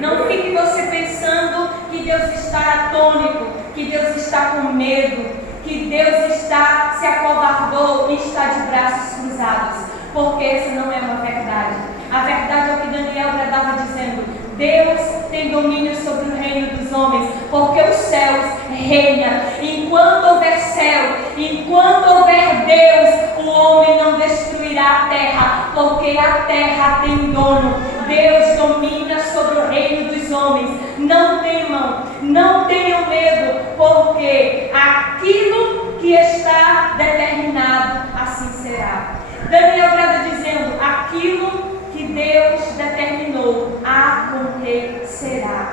Não fique você pensando que Deus está atônito, que Deus está com medo, que Deus está se acovardou e está de braços cruzados, porque essa não é uma verdade. A verdade é o que Daniel estava dizendo: Deus tem domínio sobre o reino dos homens, porque os céus reinam. Enquanto houver céu, enquanto houver Deus, o homem não destruirá a terra, porque a terra tem dono. Deus domina sobre o reino dos homens. Não temam, não tenham medo, porque aquilo que está determinado, assim será. Daniel está dizendo: aquilo que Deus determinou, acontecerá.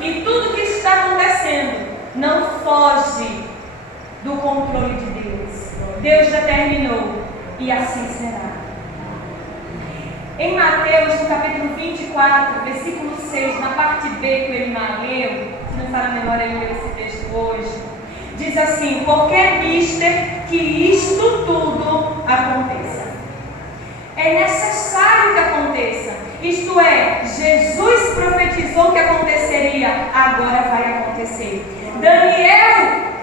E tudo que está acontecendo não foge do controle de Deus. Deus determinou e assim será. Em Mateus, no capítulo 24, versículo 6, na parte B que o Elimar leu, se não está na memória, ele leu esse texto hoje, diz assim: porque é mister que isto tudo aconteça. É necessário que aconteça. Isto é, Jesus profetizou que aconteceria, agora vai acontecer.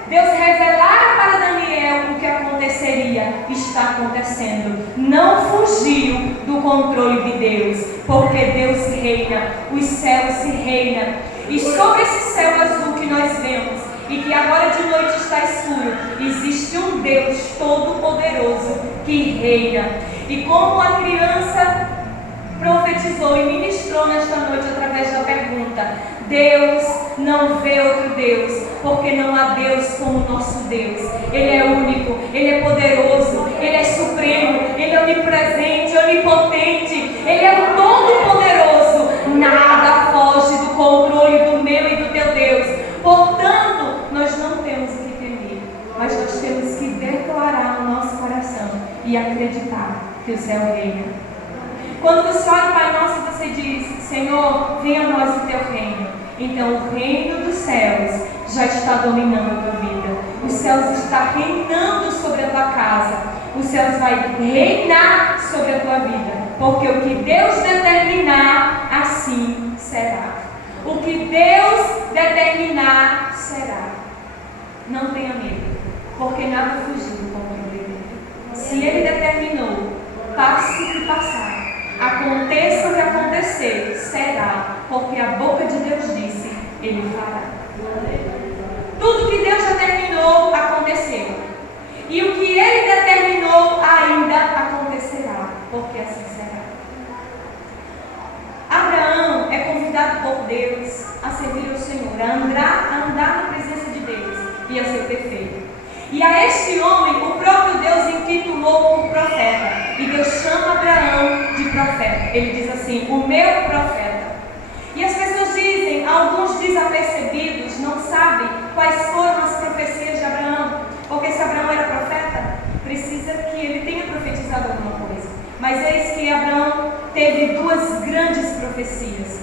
Deus revelara para Daniel o que aconteceria, está acontecendo. Não fugiu do controle de Deus, porque Deus reina, os céus se reinam. E sobre esse céu azul que nós vemos, e que agora de noite está escuro, existe um Deus todo-poderoso que reina. E como a criança profetizou e ministrou nesta noite através da pergunta, Deus não vê outro Deus, porque não há Deus como nosso Deus. Ele é único, Ele é poderoso, Ele é supremo, Ele é onipresente, onipotente, Ele é o todo-poderoso. Nada foge do controle do meu e do teu Deus. Portanto, nós não temos o que temer, mas nós temos que declarar no nosso coração e acreditar que o céu reina. Quando você olha o Pai Nosso, você diz: Senhor, venha a nós o teu reino. Então o reino dos céus já está dominando a tua vida. Os céus está reinando sobre a tua casa. Os céus vai reinar sobre a tua vida. Porque o que Deus determinar, assim será. O que Deus determinar, será. Não tenha medo, porque nada fugiu do controle dele. Se Ele determinou, passe o que passar, aconteça o que acontecer, será, porque a boca de Deus disse, Ele fará. Tudo que Deus determinou, aconteceu. E o que Ele determinou, ainda acontecerá, porque assim será. Abraão é convidado por Deus a servir ao Senhor, a andar na presença de Deus e a ser perfeito. E a este homem, o próprio Deus intitulou como profeta. E Deus chama Abraão de profeta. Ele diz assim: o meu profeta. E as pessoas dizem, alguns desapercebidos, não sabem quais foram as profecias de Abraão. Porque se Abraão era profeta, precisa que ele tenha profetizado alguma coisa. Mas eis que Abraão teve duas grandes profecias.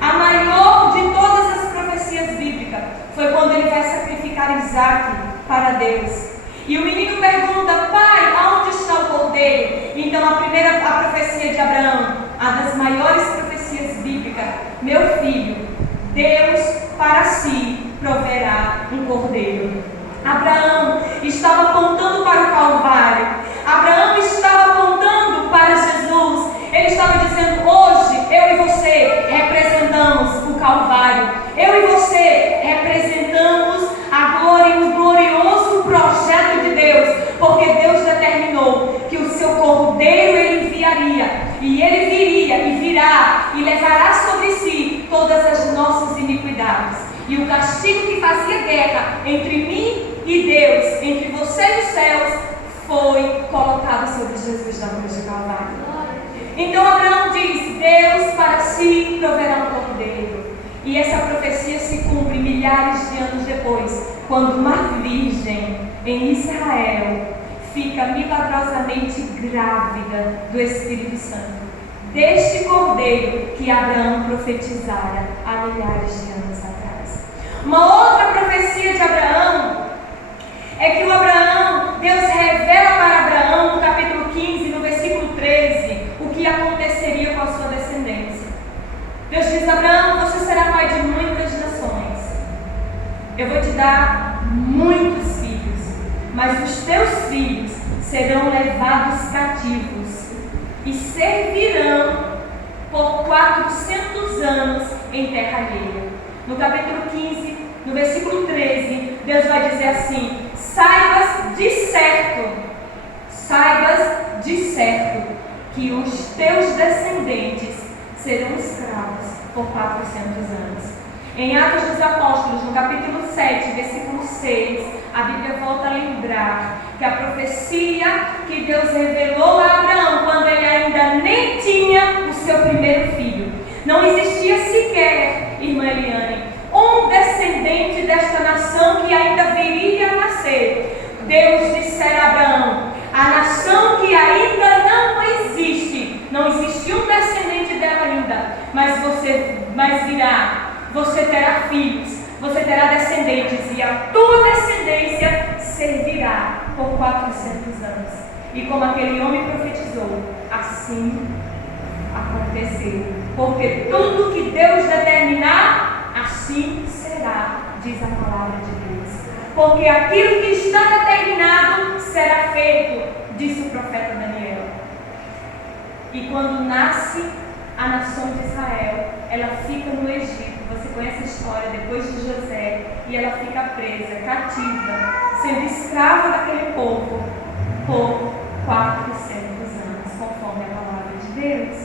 A maior de todas as profecias bíblicas foi quando ele vai sacrificar Isaac para Deus. E o menino pergunta: pai, aonde está o cordeiro? Então a profecia de Abraão, a das maiores profecias bíblicas: meu filho, Deus para si proverá um cordeiro. Abraão estava apontando para o Calvário. Abraão estava apontando para Jesus. Ele estava dizendo: hoje eu e você representamos o Calvário. Eu e você representamos o glorioso projeto de Deus, porque Deus determinou que o seu cordeiro ele enviaria, e ele viria e virá e levará sobre si todas as nossas iniquidades. E o castigo que fazia guerra entre mim e Deus, entre você e os céus, foi colocado sobre Jesus na cruz de Calvário. Então Abraão diz: Deus para si proverá um cordeiro. E essa profecia se cumpre milhares de anos depois, quando uma virgem em Israel fica milagrosamente grávida do Espírito Santo, deste cordeiro que Abraão profetizara há milhares de anos atrás. Uma outra profecia de Abraão é que Deus revela para Abraão, no capítulo 15, no versículo 13, o que aconteceria com a sua descendência. Deus diz: Abraão, você será pai de muitas nações. Eu vou te dar muitos filhos, mas os teus filhos serão levados cativos e servirão por 400 anos em terra alheia. No capítulo 15, no versículo 13, Deus vai dizer assim: saibas de certo que os teus descendentes serão escravos por 400 anos. Em Atos dos Apóstolos, no capítulo 7, versículo 6, a Bíblia volta a lembrar que a profecia que Deus revelou a Abraão, quando ele ainda nem tinha o seu primeiro filho, não existia sequer, irmã Eliane, um descendente desta nação que ainda viria a nascer. Deus dissera a Abraão: a nação que ainda não existe, não existiu um descendente dela ainda, mas virá. Você terá filhos, você terá descendentes, e a tua descendência servirá por 400 anos. E como aquele homem profetizou, assim aconteceu. Porque tudo que Deus determinar, assim será, diz a palavra de Deus. Porque aquilo que está determinado será feito, disse o profeta Daniel. E quando nasce a nação de Israel, ela fica no Egito. Você conhece a história, depois de José, e ela fica presa, cativa, sendo escrava daquele povo por 400 anos, conforme a palavra de Deus.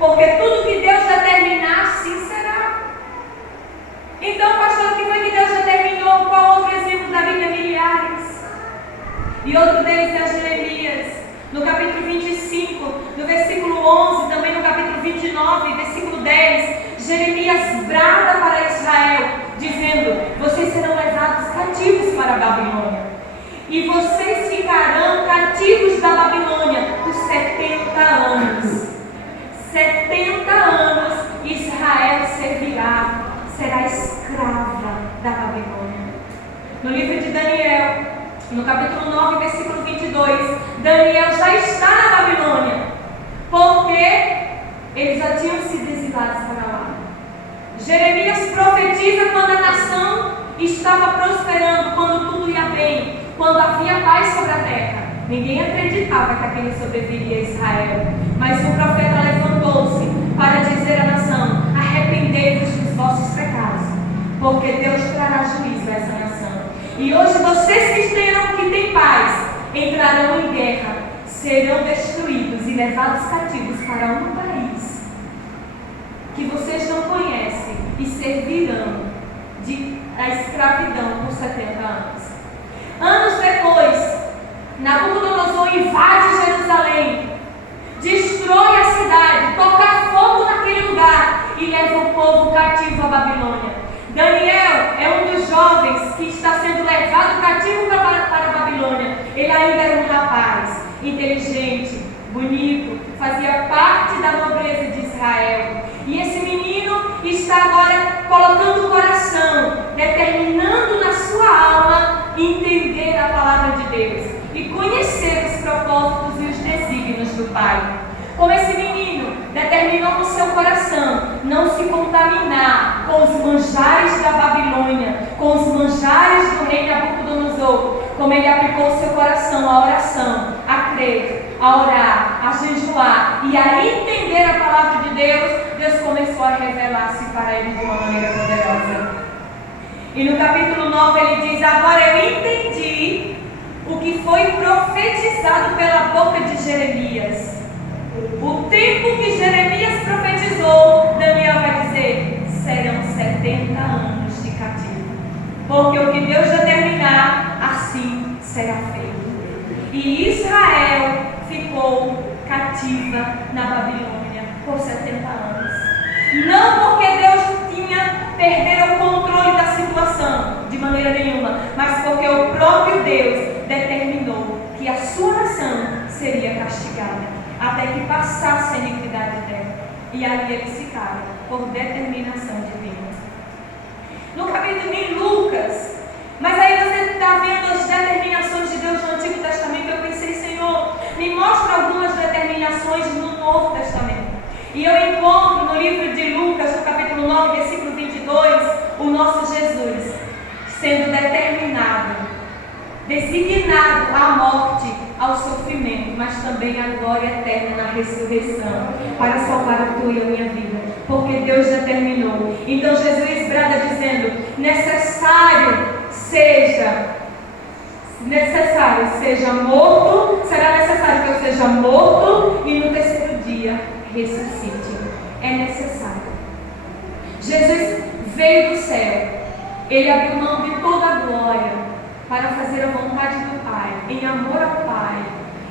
Porque tudo que Deus determinar, assim será. Então, pastor, o que foi que Deus determinou? Qual outro exemplo da Bíblia? Milhares. E outro deles é Jeremias, no capítulo 25, no versículo 11, também no capítulo 29, versículo 10, Jeremias brada para Israel, dizendo: vocês serão levados cativos para a Babilônia, e vocês ficarão cativos da Babilônia por 70 anos. 70 anos Israel será escrava da Babilônia. No livro de Daniel, no capítulo 9, versículo 22, Daniel já está na Babilônia, porque eles já tinham sido exilados para lá. Jeremias profetiza quando a nação estava prosperando, quando tudo ia bem, quando havia paz sobre a terra. Ninguém acreditava que aquilo sobreviria a Israel, mas o profeta levantou-se para dizer à nação: arrependei-vos dos vossos pecados, porque Deus trará juízo a essa nação. E hoje vocês que têm paz entrarão em guerra, serão destruídos e levados cativos para um país que vocês não conhecem e servirão a escravidão por 70 anos. Anos depois, Nabucodonosor invade Jerusalém, destrói a cidade, toca fogo naquele lugar e leva o povo cativo à Babilônia. Daniel é um dos jovens que está sendo levado cativo para a Babilônia. Ele ainda era um rapaz inteligente, bonito, fazia parte da nobreza de Israel. E esse menino está agora colocando o coração, determinando na sua alma entender a palavra de Deus e conhecer os propósitos e os desígnios do Pai. Como esse menino determinou no seu coração não se contaminar com os manjares da Babilônia, com os manjares do rei Nabucodonosor, como ele aplicou o seu coração à oração, a crer, a orar, a jejuar e a entender a palavra de Deus, Deus começou a revelar-se para ele de uma maneira poderosa. E no capítulo 9 ele diz: agora eu entendi o que foi profetizado pela boca de Jeremias. O tempo que Jeremias profetizou, Daniel vai dizer: serão 70 anos de cativo. Porque o que Deus determinar, assim será feito. E Israel ficou cativa na Babilônia por 70 anos. Não porque Deus perderam o controle da situação, de maneira nenhuma, mas porque o próprio Deus determinou que a sua nação seria castigada, até que passasse a iniquidade dela. E ali eles ficaram, por determinação divina. No capítulo em Lucas, mas aí você está vendo as determinações de Deus no Antigo Testamento. Eu pensei: Senhor, me mostra algumas determinações no Novo Testamento. E eu encontro no livro de Lucas, no capítulo 9, versículo à morte, ao sofrimento, mas também à glória eterna na ressurreição, para salvar a tua e a minha vida, porque Deus determinou. Então Jesus brada dizendo: seja morto, será necessário que eu seja morto e no terceiro dia ressuscite. É necessário. Jesus veio do céu, ele abriu mão de toda a glória para fazer a vontade do Pai, em amor ao Pai,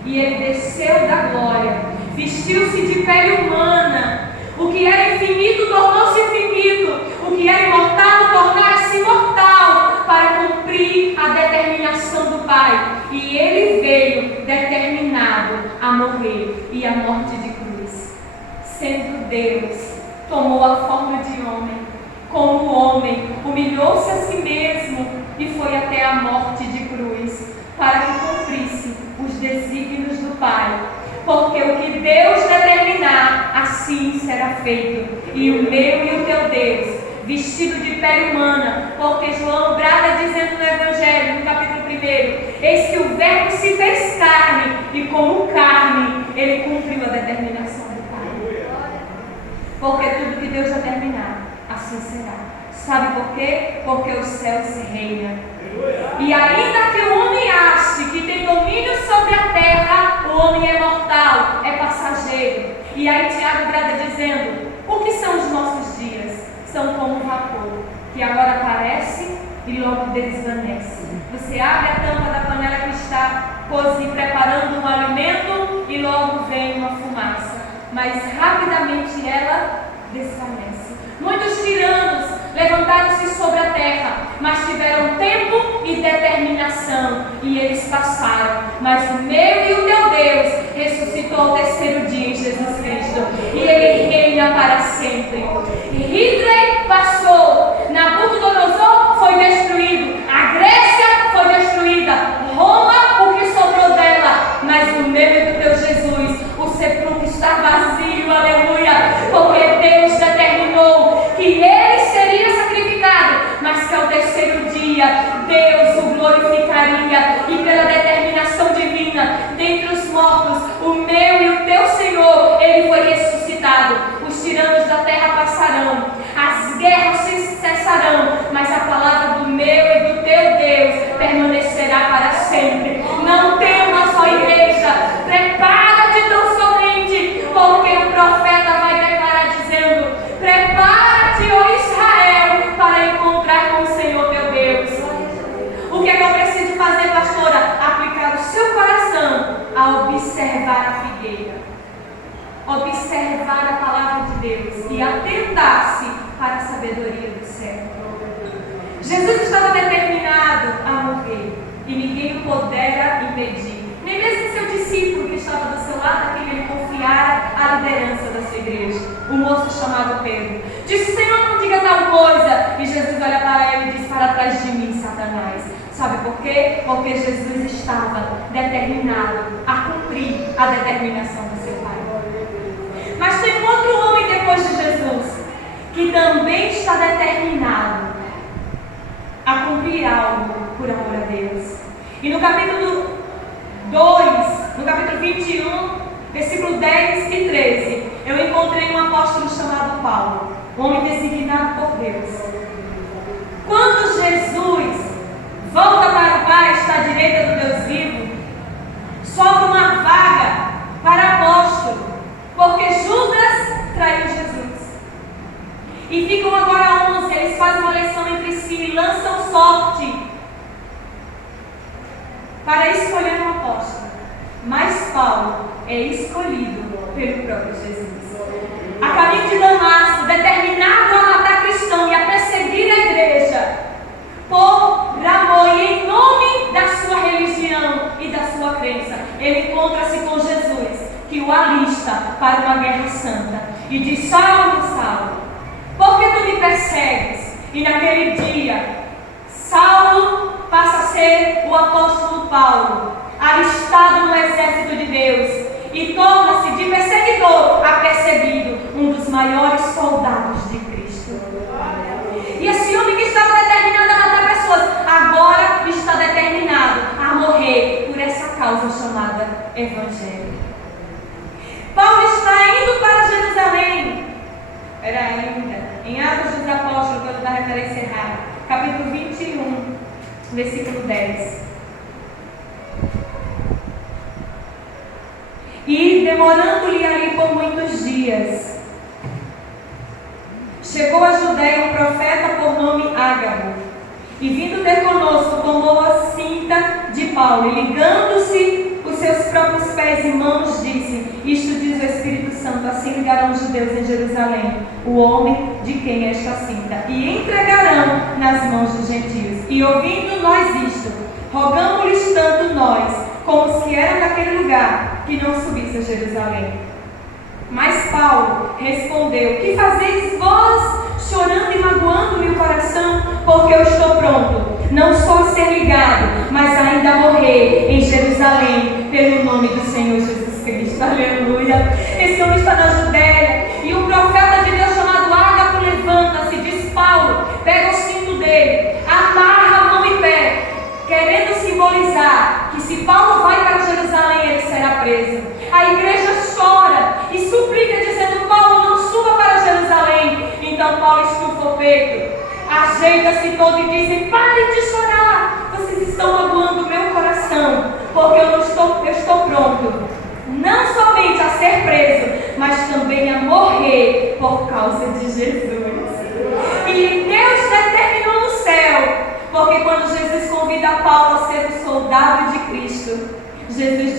e ele desceu da glória, vestiu-se de pele humana. O que era infinito tornou-se infinito, o que era imortal tornou-se imortal, para cumprir a determinação do Pai. E ele veio determinado a morrer, e a morte de cruz. Sendo Deus, tomou a forma de homem. Como homem, humilhou-se a si mesmo e foi até a morte de cruz, para que cumprisse os desígnios do Pai. Porque o que Deus determinar, assim será feito. E o meu e o teu Deus, vestido de pele humana, porque João brada dizendo no Evangelho, no capítulo 1, eis que o Verbo se fez carne, e como carne, ele cumpriu a determinação do Pai. Porque tudo que Deus determinar, assim será. Sabe por quê? Porque os céus reinam. E ainda que o homem ache que tem domínio sobre a terra, o homem é mortal, é passageiro. E aí Tiago brada dizendo: o que são os nossos dias? São como vapor, que agora aparece e logo desvanece. Você abre a tampa da panela que está preparando um alimento e logo vem uma fumaça, mas rapidamente ela desvanece. Muitos tiranos levantaram-se sobre a terra, mas tiveram tempo e determinação, e eles passaram. Mas o meu e o teu Deus ressuscitou ao terceiro dia em Jesus Cristo, e ele reina para sempre. Hitler passou, Nabucodonosor foi destruído, a Grécia foi destruída, Roma, o que sobrou dela, mas o meu e do teu Jesus, o sepulcro está vazio, aleluia, porque Deus determinou que ele seria sacrificado, mas que ao terceiro dia Deus o glorificaria, e pela determinação divina, dentre os mortos, o meu e o teu Senhor, ele foi ressuscitado. Os tiranos da terra passarão, as guerras cessarão, mas a palavra do meu e do teu Deus permanecerá para sempre. Não temas, ó igreja, prepara-te tão somente, porque o profeta vai declarar dizendo: prepara-te, ó Israel, para encontrar com o Senhor teu Deus. O que é que eu preciso fazer, pastora? Aplicar o seu coração a observar a figueira, observar a palavra de Deus e atentar-se para a sabedoria do céu. Jesus estava determinado a morrer e ninguém o pudera impedir, nem mesmo seu discípulo que estava do seu lado, a quem ele confiara a liderança da sua igreja, o moço chamado Pedro. Disse: Senhor, não diga tal coisa. E Jesus olha para ele e diz: para trás de mim, Satanás. Sabe por quê? Porque Jesus estava determinado a cumprir a determinação do seu Pai. Mas tem um outro homem depois de Jesus que também está determinado a cumprir algo por amor a Deus. E no capítulo 2, no capítulo 21, versículo 10 e 13, eu encontrei um apóstolo chamado Paulo, um homem designado por Deus. Quando Jesus volta para o Pai, está à direita do Deus vivo, sobra uma vaga para apóstolo, porque Judas traiu Jesus. E ficam agora 11, eles fazem uma eleição entre si e lançam sorte para escolher um apóstolo. Mas Paulo é escolhido pelo próprio Jesus. A caminho de Damasco, determinado a matar cristão e a perseguir a igreja, por amor e em nome da sua religião e da sua crença, ele encontra-se com Jesus, que o alista para uma guerra santa, e diz: Saulo, Saulo, por que tu me persegues? E naquele dia, Saulo passa a ser o apóstolo Paulo, alistado no exército de Deus, e torna-se de perseguidor a perseguido, um dos maiores soldados de Cristo. E esse homem que estava determinado a matar pessoas, agora está determinado a morrer por essa causa chamada Evangelho. Paulo está indo para Jerusalém. Era ainda em Atos dos Apóstolos, quando dá referência errada, capítulo 21, versículo 10. E demorando-lhe ali por muitos dias, chegou a Judéia um profeta por nome Ágabo, e vindo ter conosco, tomou a cinta de Paulo, e ligando-se os seus próprios pés e mãos, disse: Isto diz o Espírito Santo, assim ligarão os judeus em Jerusalém o homem de quem é esta cinta, e entregarão nas mãos dos gentios. E ouvindo nós isto, rogamos-lhes tanto nós, como os que eram daquele lugar, que não subisse a Jerusalém. Mas Paulo respondeu: Que fazeis vós, chorando e magoando-me o coração? Porque eu estou pronto, não só a ser ligado, mas ainda a morrer em Jerusalém, pelo nome do Senhor Jesus Cristo. Aleluia! Esse homem está na Judéia, e um profeta de Deus chamado Ágabo levanta-se, diz Paulo, pega o cinto dele, amarra a mão e pé, querendo simbolizar que se Paulo vai para Jerusalém, ele será preso. A igreja chora e suplica, dizendo: Paulo, não suba para Jerusalém. Então Paulo estufa o peito, ajeita-se todo e diz: Parem de chorar, vocês estão magoando o meu coração, porque eu estou pronto, não somente a ser preso, mas também a morrer por causa de Jesus. E Deus determinou no céu, porque quando Jesus convida Paulo a ser o soldado de Cristo, Jesus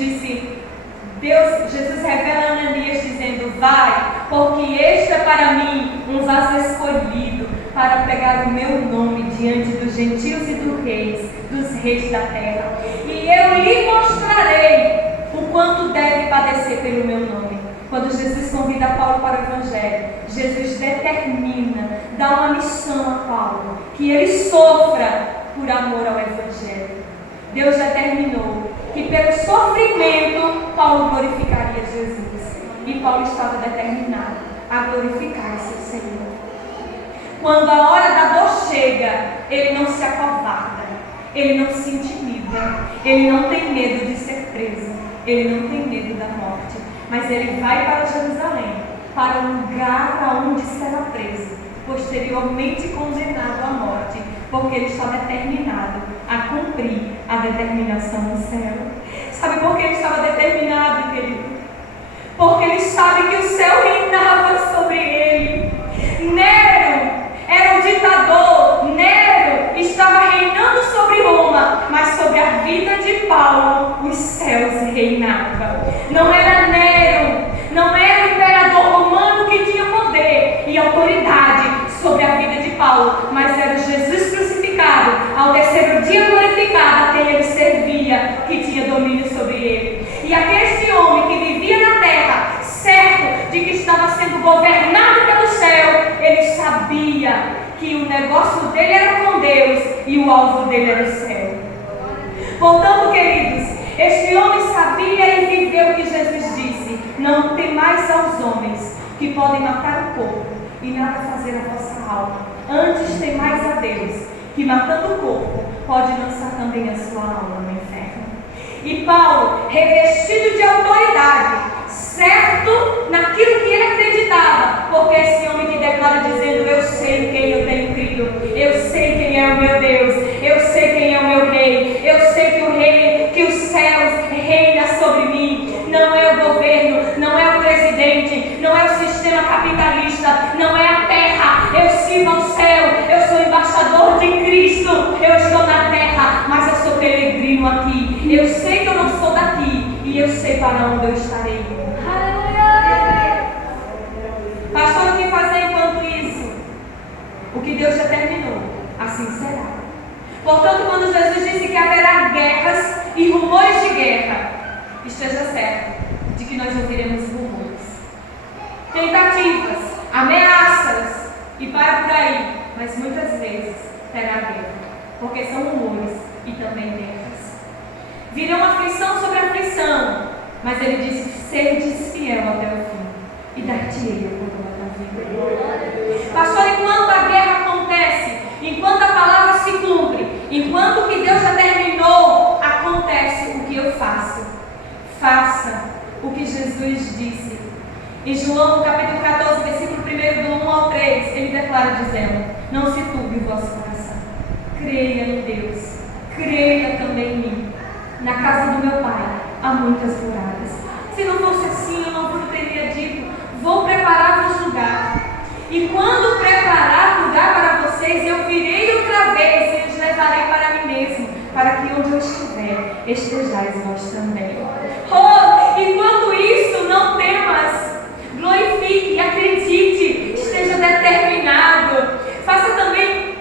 revela a Ananias dizendo: Vai, porque este é para mim um vaso escolhido para pregar o meu nome diante dos gentios e dos reis da terra. E eu lhe mostrarei o quanto deve padecer pelo meu nome. Quando Jesus convida Paulo para o Evangelho, Jesus determina, dá uma missão a Paulo, que ele sofra por amor ao Evangelho. Deus determinou que pelo sofrimento Paulo glorificaria Jesus. E Paulo estava determinado a glorificar esse Senhor. Quando a hora da dor chega, ele não se acovarda, ele não se intimida, ele não tem medo de ser preso, ele não tem medo da morte, mas ele vai para Jerusalém, para o lugar aonde será preso, posteriormente condenado à morte, porque ele está determinado a cumprir a determinação do céu. Sabe por que ele estava determinado, querido? Porque ele sabe que o céu reinava sobre ele. Nero era um ditador, Nero estava reinando sobre Roma, mas sobre a vida de Paulo os céus reinavam. Não era Nero, não era o imperador romano que tinha poder e autoridade sobre a vida de Paulo, mas era Jesus crucificado, ao terceiro dia glorificado, a quem ele servia, que tinha domínio sobre ele. E aquele homem que vivia na terra, certo de que estava sendo governado pelo céu, ele sabia que o negócio dele era com Deus e o alvo dele era o céu. Portanto, queridos, este homem sabia e viveu o que Jesus disse: Não temais aos homens, que podem matar o corpo e nada fazer a vossa alma. Antes temais a Deus, que matando o corpo, pode lançar também a sua alma no inferno. E Paulo, revestido de autoridade, certo naquilo que ele acreditava, porque esse homem que declara dizendo: Eu sei em quem eu tenho crido, eu sei quem é o meu Deus, eu sei quem é o meu rei, eu sei que o rei, que os céus reina sobre mim. Não é o governo, não é o presidente, não é o sistema capitalista, não é a terra. Eu sirvo ao céu, eu sou embaixador de Cristo, eu estou na terra, mas eu sou peregrino aqui. Eu sei que eu não sou daqui e eu sei para onde eu estarei. Pastor, o que fazer enquanto isso? O que Deus determinou, assim será. Portanto, quando Jesus disse que haverá guerras e rumores de guerra, esteja certo de que nós ouviremos rumores, tentativas, ameaças e para por aí, mas muitas vezes terá guerra, porque são rumores e também guerras. Virão aflição sobre aflição, mas ele disse: Sedes fiel até o fim e dar-te-ei a coroa da vida. Pastor, enquanto a guerra acontece, enquanto a palavra se cumpre, enquanto o que Deus já terminou acontece, o que eu faço? Em João, capítulo 14, versículo 1, do 1 ao 3, ele declara dizendo: não se turbe o vosso coração. Creia em Deus, creia também em mim. Na casa do meu pai há muitas moradas. Se não fosse assim, eu não teria dito: vou preparar-vos lugar. E quando preparar lugar para vocês, eu virei outra vez e os levarei para mim mesmo, para que onde eu estiver, estejais vós também. Oh, enquanto isso, não temas, glorifique, acredite, esteja determinado. Faça também,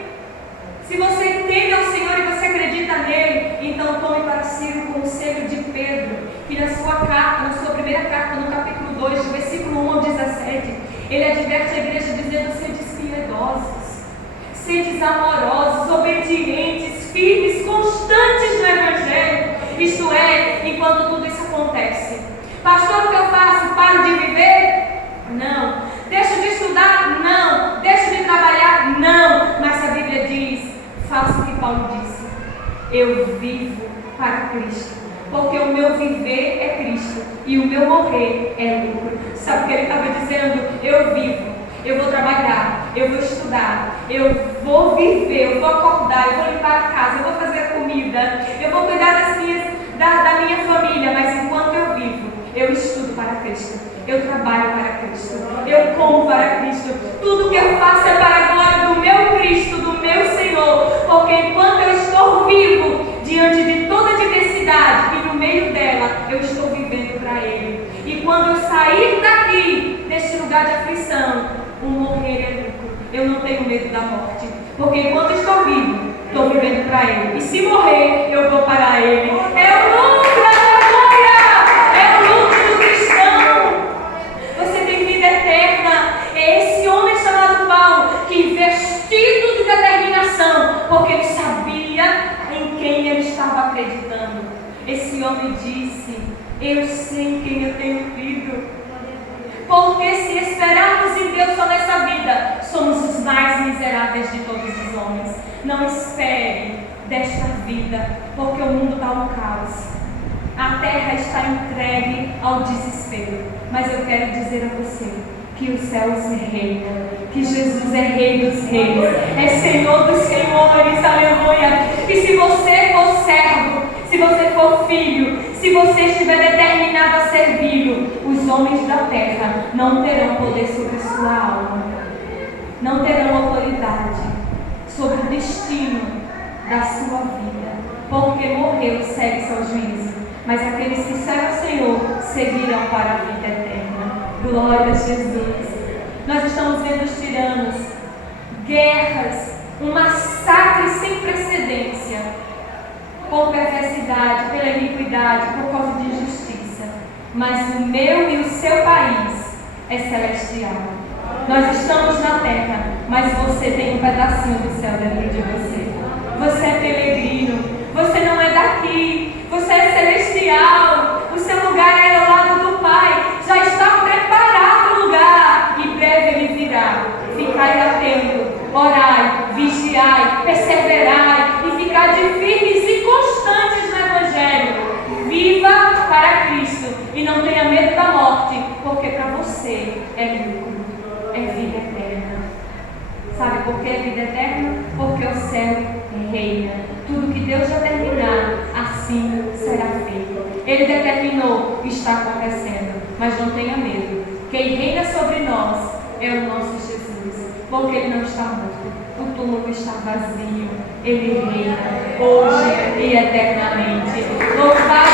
se você entende ao Senhor e você acredita nele, então tome para si o conselho de Pedro, que na sua carta, na sua primeira carta, no capítulo 2, do versículo 1 ao 17, ele adverte a igreja dizendo: sedes piedosos, sedes amorosos, obedientes, firmes, constantes no Evangelho. Isto é, enquanto tudo isso acontece. Pastor, o que eu faço? Paro de viver? Não. Deixo de estudar? Não. Deixo de trabalhar? Não. Mas a Bíblia diz, faço o que Paulo disse: eu vivo para Cristo, porque o meu viver é Cristo e o meu morrer é lucro. Sabe o que ele estava dizendo? Eu vivo, eu vou trabalhar, eu vou estudar, eu vou viver, eu vou acordar, eu vou limpar a casa, eu vou fazer comida, eu vou cuidar da minha família, mas enquanto eu vivo, eu estudo para Cristo, eu trabalho para Cristo, eu como para Cristo. Tudo que eu faço é para a glória do meu Cristo, do meu Senhor, porque enquanto eu estou vivo, diante de toda adversidade e no meio dela, eu estou vivendo para Ele. E quando eu sair daqui, deste lugar de aflição, o morrer é lucro. Eu não tenho medo da morte, porque enquanto estou vivo, estou vivendo para Ele. E se morrer, eu vou para Ele. É o lucro, é o lucro do cristão. Você tem vida eterna. É esse homem chamado Paulo que, vestido de determinação, porque ele sabia em quem ele estava acreditando, esse homem disse: eu sei em quem eu tenho crido. Porque se esperarmos em Deus só nessa vida, somos os mais miseráveis de todos os homens. Não espere desta vida, porque o mundo está um caos. A terra está entregue ao desespero. Mas eu quero dizer a você que os céus reinam, que Jesus é Rei dos Reis, é Senhor dos Senhores, aleluia. E se você for servo, se você for filho, se você estiver determinado a servi-lo, os homens da terra não terão poder sobre sua alma, não terão autoridade sobre o destino da sua vida, porque morreu segue-se ao juízo, mas aqueles que servem ao Senhor seguirão para a vida eterna. Glória a Jesus. Nós estamos vendo os tiranos, guerras, um massacre sem precedência, por perversidade, pela iniquidade, por causa de injustiça. Mas o meu e o seu país é celestial. Nós estamos na terra, mas você tem um pedacinho do céu dentro de você. Você é peregrino, você não é daqui, você é celestial. O seu lugar é ao lado do Pai. Já está preparado o lugar, e breve Ele virá. Ficai atento, orai, vigiai, perseverai e ficai de firmes e constantes no Evangelho. Viva para Cristo e não tenha medo da morte, porque para você é lucro, é vida eterna. Sabe por que é vida eterna? Porque o céu reina. Tudo que Deus determinar, assim será feito. Ele determinou, está acontecendo. Mas não tenha medo. Quem reina sobre nós é o nosso Jesus, porque Ele não está morto. O túmulo está vazio. Ele reina hoje e eternamente. Louvado